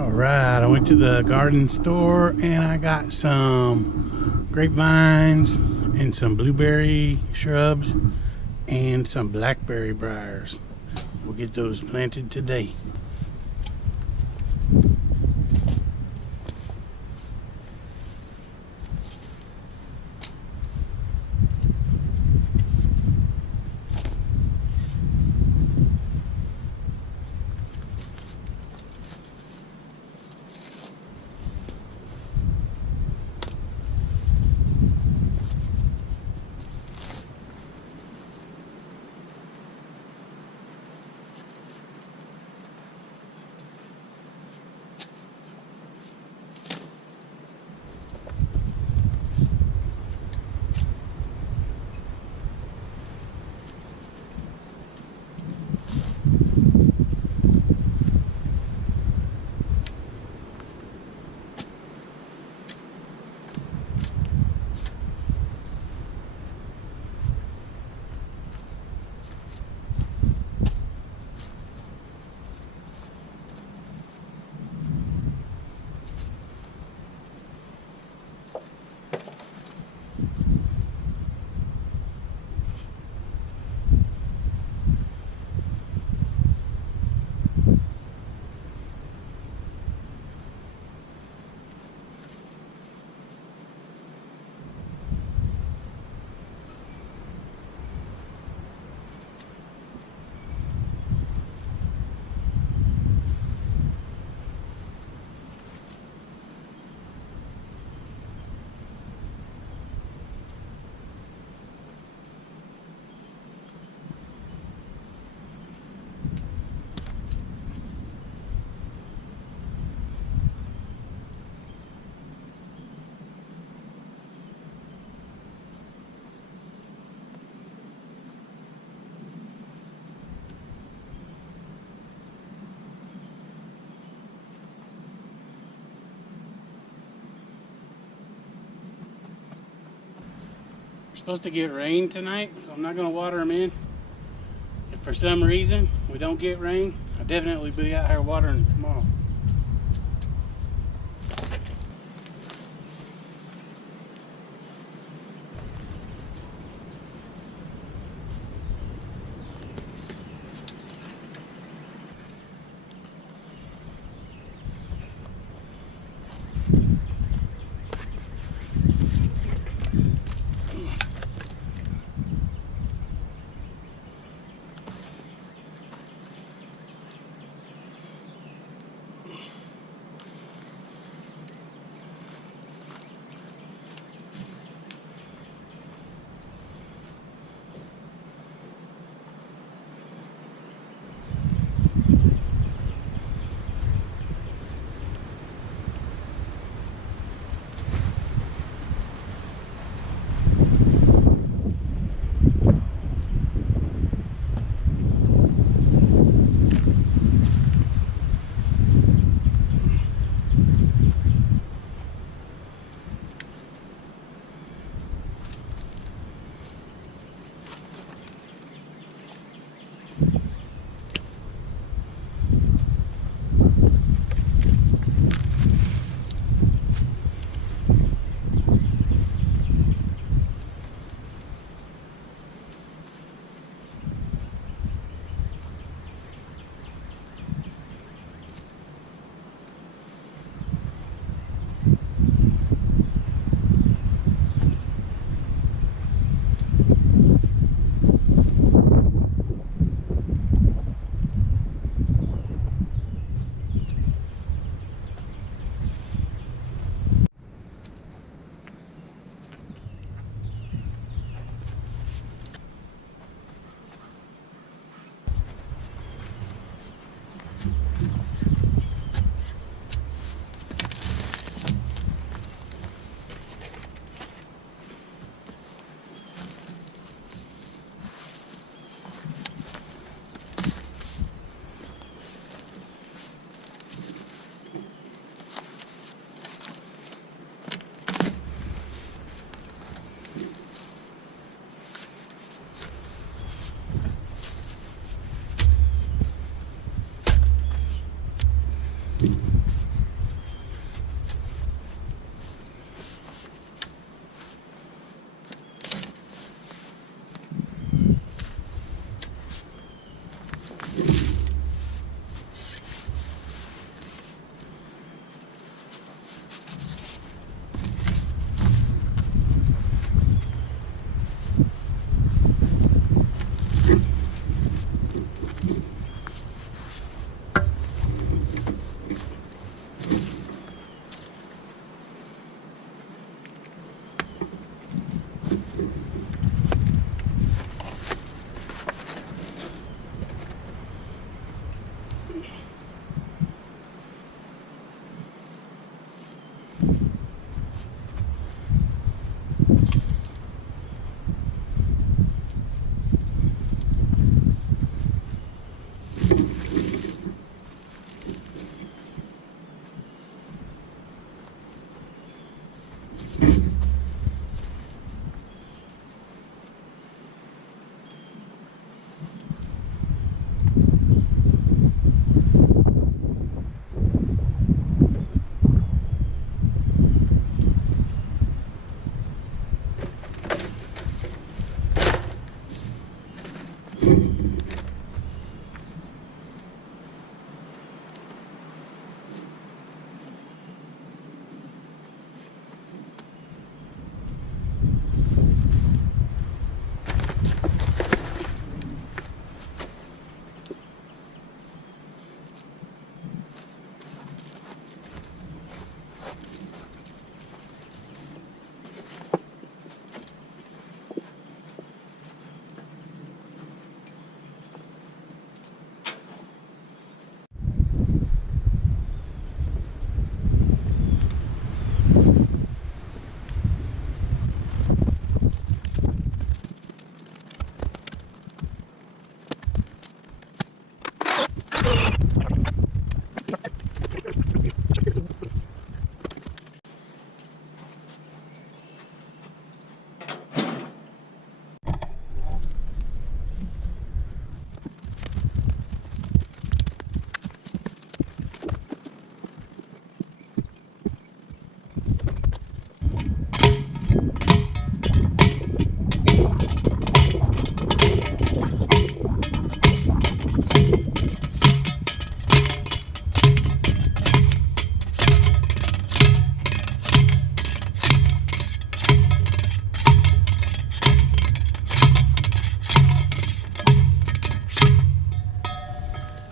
Alright, I went to the garden store and I got some grapevines and some blueberry shrubs and some blackberry briars. We'll get those planted today. We're supposed to get rain tonight, so I'm not going to water them in. If for some reason we don't get rain, I'll definitely be out here watering tomorrow.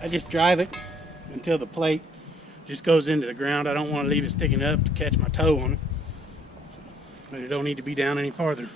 just drive it until the plate just goes into the ground. I don't want to leave it sticking up to catch my toe on it. But it don't need to be down any farther.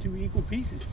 Two equal pieces.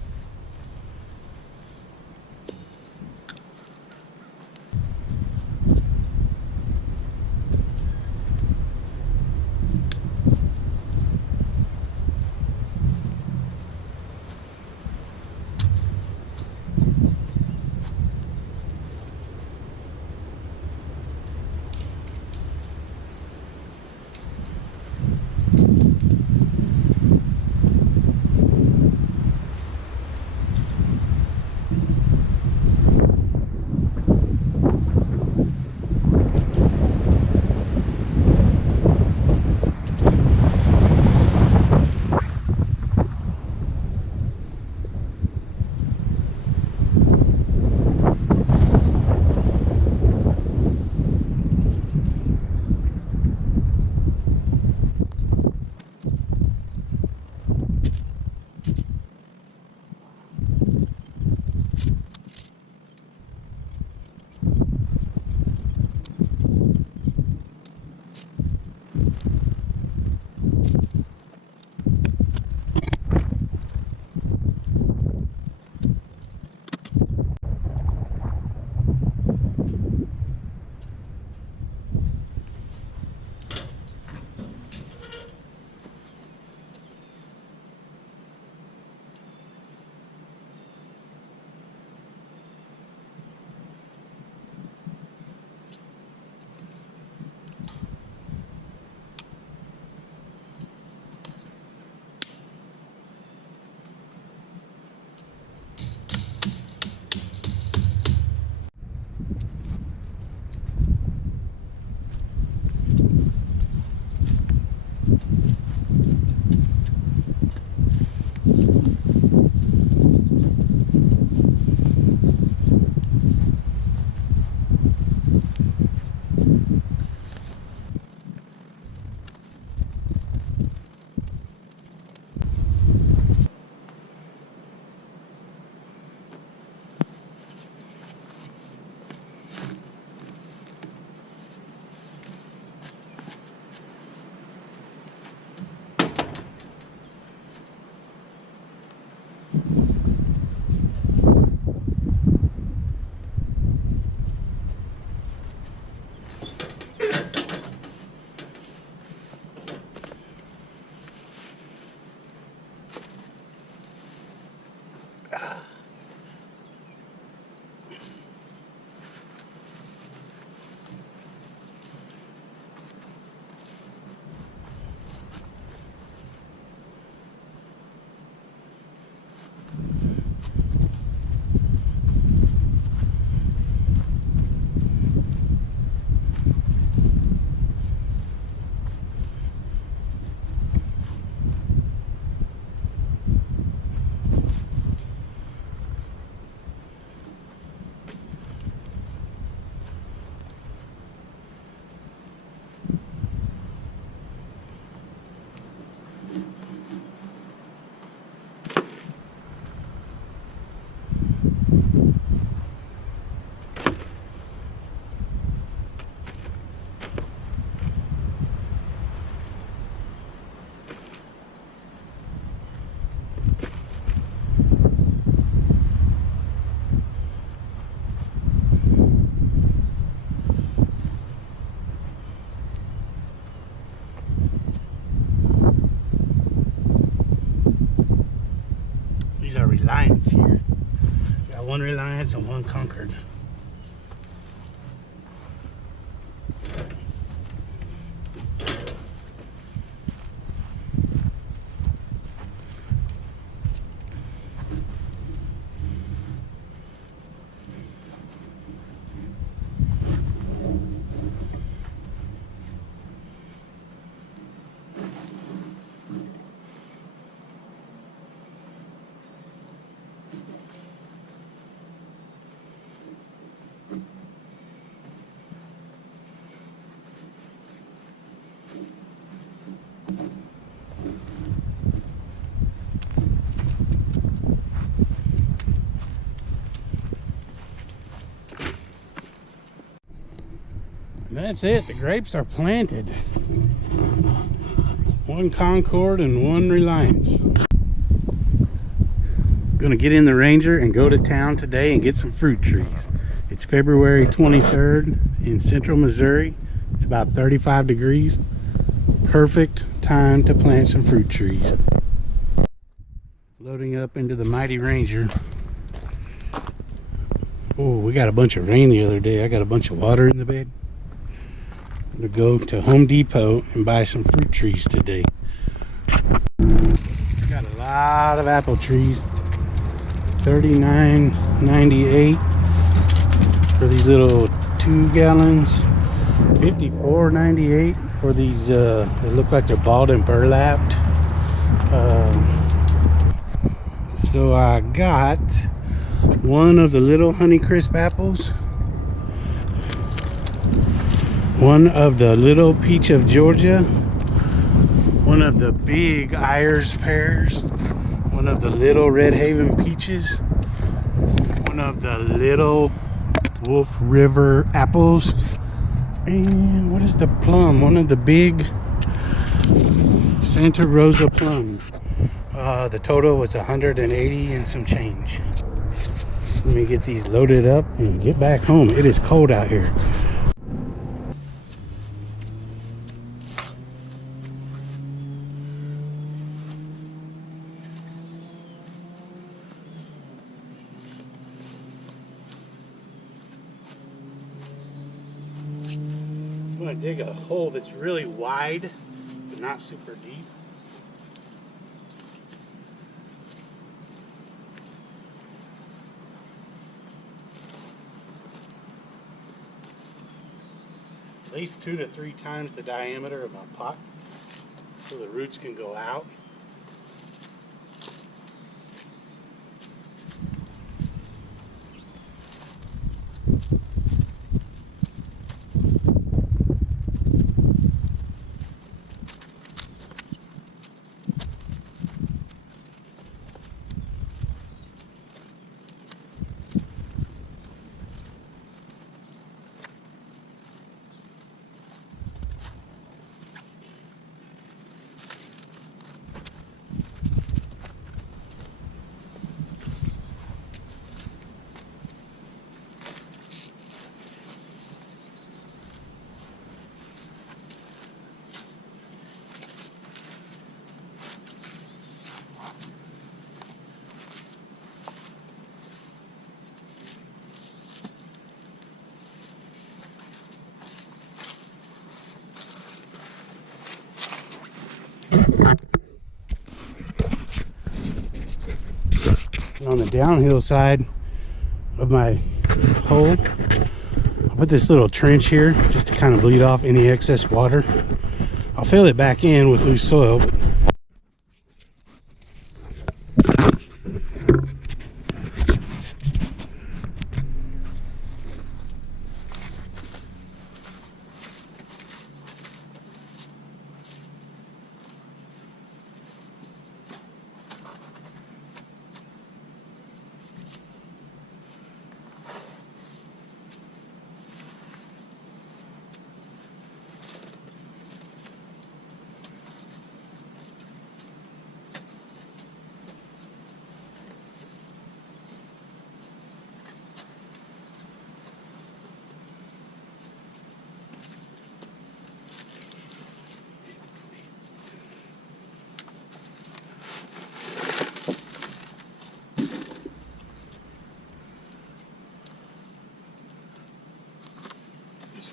Reliance here. Got one Reliance and one Concord. That's it, the grapes are planted. One Concord and one Reliance. Gonna get in the Ranger and go to town today and get some fruit trees. It's February 23rd in central Missouri. It's about 35 degrees. Perfect time to plant some fruit trees. Loading up into the mighty Ranger. Oh, we got a bunch of rain the other day. I got a bunch of water in the bed. To go to Home Depot and buy some fruit trees today. Got a lot of apple trees. $39.98 for these little 2 gallons. $54.98 for these. They look like they're balled and burlapped. So I got one of the little Honeycrisp apples. One of the little Peach of Georgia, one of the big Ayers pears, one of the little Red Haven peaches, one of the little Wolf River apples, and what is the plum? One of the big Santa Rosa plums. The total was 180 and some change. Let me get these loaded up and get back home. It is cold out here. I'm going to dig a hole that's really wide, but not super deep. At least 2 to 3 times the diameter of my pot, so the roots can go out. On the downhill side of my hole, I put this little trench here just to kind of bleed off any excess water. I'll fill it back in with loose soil, but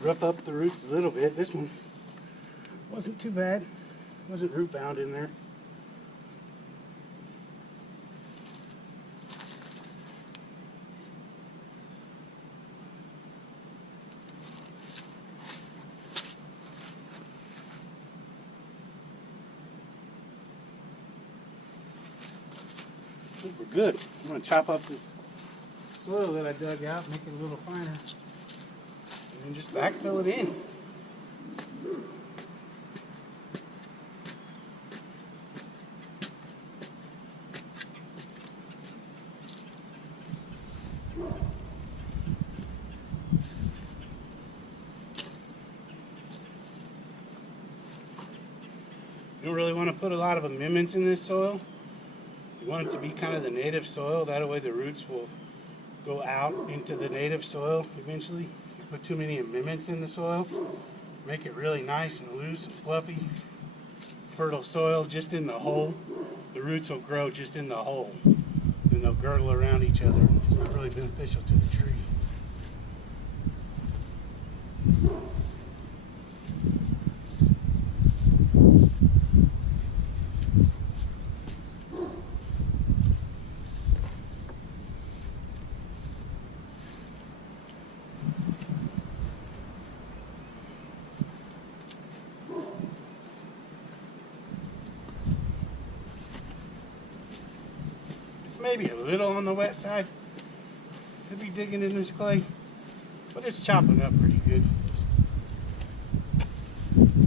rough up the roots a little bit. This one wasn't too bad. Wasn't root bound in there. I think we're good. I'm going to chop up this soil that I dug out, make it a little finer, and then just backfill it in. You don't really want to put a lot of amendments in this soil. You want it to be kind of the native soil. That way the roots will go out into the native soil eventually. If you put too many amendments in the soil, make it really nice and loose and fluffy. Fertile soil just in the hole. The roots will grow just in the hole. Then they'll girdle around each other. It's not really beneficial to the tree. It's maybe a little on the wet side. Could be digging in this clay, but it's chopping up pretty good.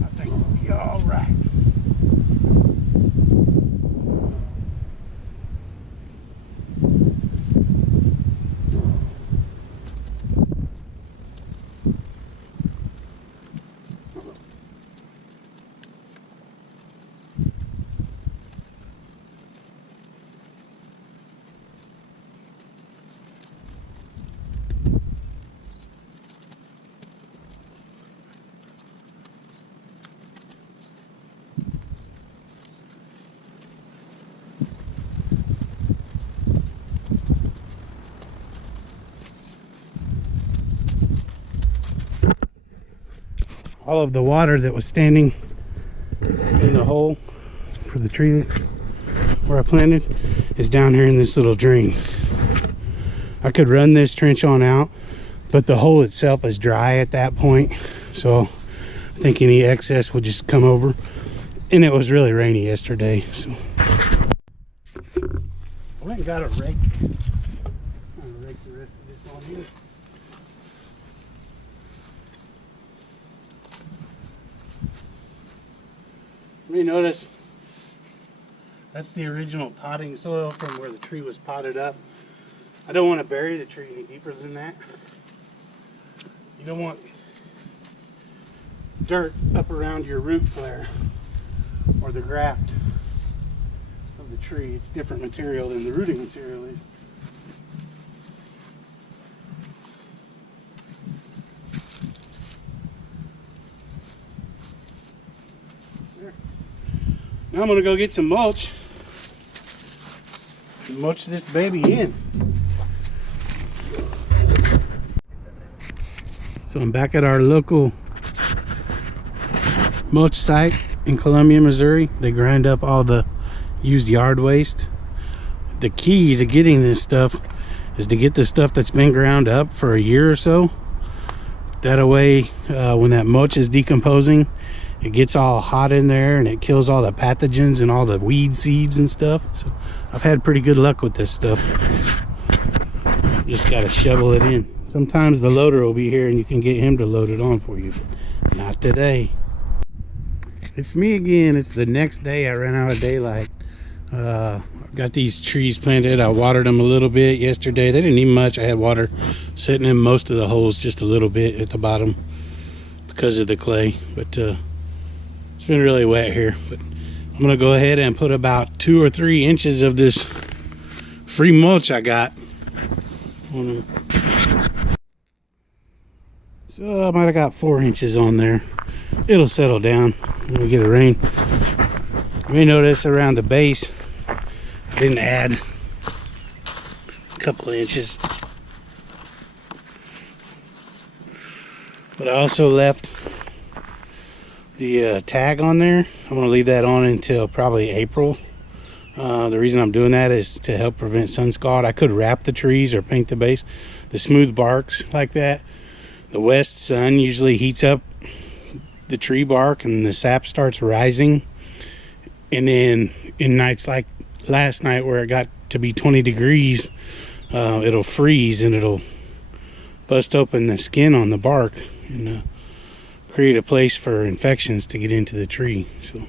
I think we'll be all right. All of the water that was standing in the hole for the tree where I planted is down here in this little drain. I could run this trench on out, but the hole itself is dry at that point, so I think any excess will just come over. And it was really rainy yesterday, so I went and got a rake. I'm gonna rake the rest of this on here. You notice that's the original potting soil from where the tree was potted up. I don't want to bury the tree any deeper than that. You don't want dirt up around your root flare or the graft of the tree. It's different material than the rooting material is. Now I'm going to go get some mulch and mulch this baby in. So I'm back at our local mulch site in Columbia, Missouri. They grind up all the used yard waste. The key to getting this stuff is to get the stuff that's been ground up for a year or so. That way, when that mulch is decomposing, it gets all hot in there and it kills all the pathogens and all the weed seeds and stuff. So I've had pretty good luck with this stuff. Just gotta shovel it in. Sometimes the loader will be here and you can get him to load it on for you. Not today. It's me again. It's the next day. I ran out of daylight. Got these trees planted. I watered them a little bit yesterday. They didn't need much. I had water sitting in most of the holes, just a little bit at the bottom because of the clay. But it's been really wet here. But I'm gonna go ahead and put about 2 or 3 inches of this free mulch I got on them. So I might have got 4 inches on there. It'll settle down when we get a rain. You may notice around the base I didn't add a couple of inches. But I also left the tag on there. I'm going to leave that on until probably April. The reason I'm doing that is to help prevent sun scald. I could wrap the trees or paint the base. The smooth barks like that, the west sun usually heats up the tree bark and the sap starts rising. And then in nights like last night where it got to be 20 degrees, it'll freeze and it'll bust open the skin on the bark and create a place for infections to get into the tree. So